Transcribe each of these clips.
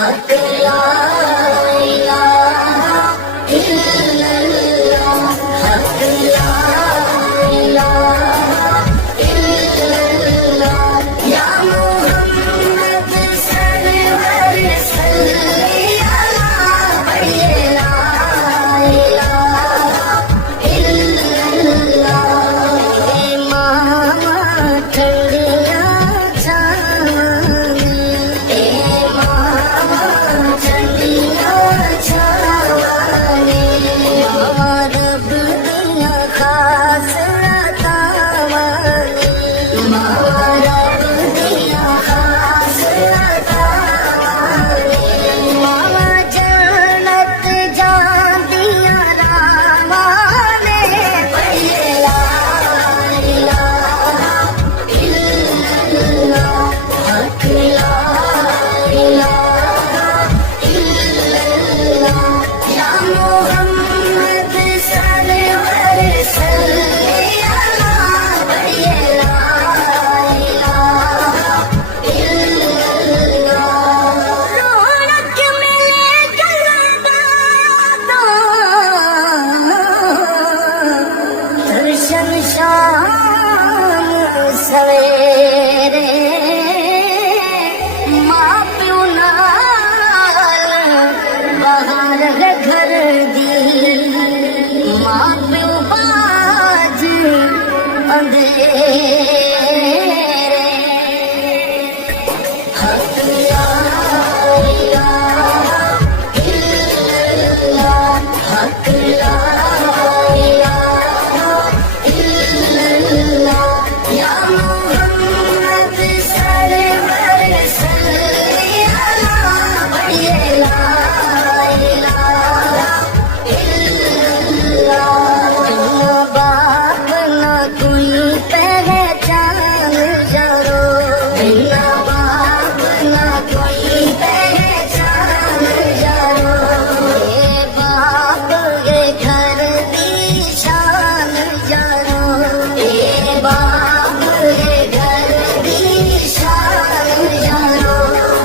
हक ला इलाहा इल्लल्लाह, हक ला इलाहा इल्लल्लाह, या मोहम्मद सरवर सल्ली अला, पढ़िए ला इलाहा इल्लल्लाह। मामा ठंडिया छावाने, मामा ठंडिया छावाने, मामा रब दिया खास अतावाने, मामा रब दिया खास अतावाने, मामा जन्नत जांदिया रावाने, पढ़िए ला इलाहा इल्लल्लाह, हक ला इलाहा इल्लल्लाह, या मोहम्मद सरवर सल्ली अला, पढ़िए ला इलाहा इल्लल्लाह। रौनक मिले गलबा तो दर्शन शाम सवेरे, मां प्यो नाल बाहर है घर दी, मां प्यो बाज अंधेरे, हक ला इलाहा इल्लल्लाह, हक ला इलाहा इल्लल्लाह, या मोहम्मद सरवर सल्ली अला, पढ़िए ला इलाहा इल्लल्लाह। ना बाप ना कोई पहचान जानो, ना बाप ना कोई पहचान जानो, ये बाप ये घर दी शान जानो, ये बाप ये घर दी शान जानो,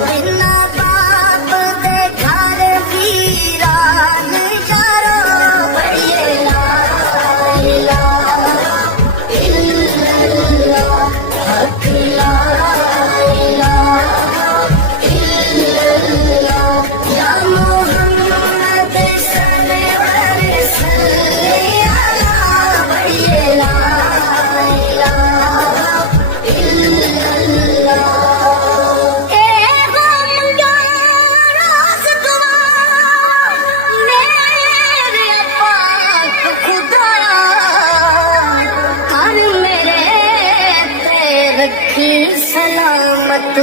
बिना बाप दे घर वीरान जानो, पढ़िए ला इलाहा इल्लल्लाह, हक ला इलाहा इल्लल्लाह, या मोहम्मद सरवर सल्ली अला, पढ़िए ला इलाहा इल्लल्लाह। ए गम रोज़ दुआ मेरे पाक खुदाया, कर मेरे ते रखी सलामत